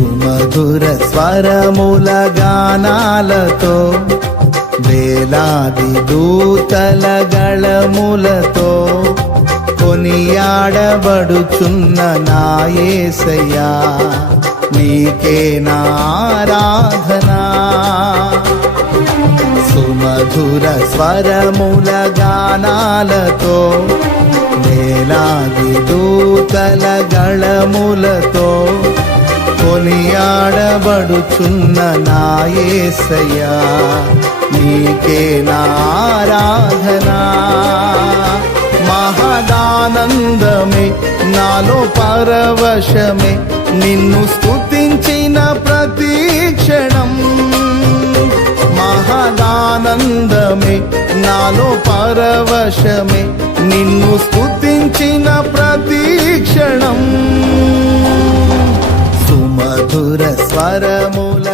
సుమధుర స్వరముల గానాలతో వేలాది దూతల గళములతో కొనియాడబడుచున్న నా యేసయ్యా నీకే నా ఆరాధనా సుమధుర స్వరముల గానాలతో వేలాది దూతల గళములతో కొనియాడబడుచున్న నా యేసయ్యా నీకే నా ఆరాధనా మహదానందమే నాలో పరవశమే నిన్ను స్తుతించిన ప్రతి క్షణం మహదానందమే నాలో పరవశమే నిన్ను స్తుతించిన ప్రతి క్షణం సుమధుర స్వరముల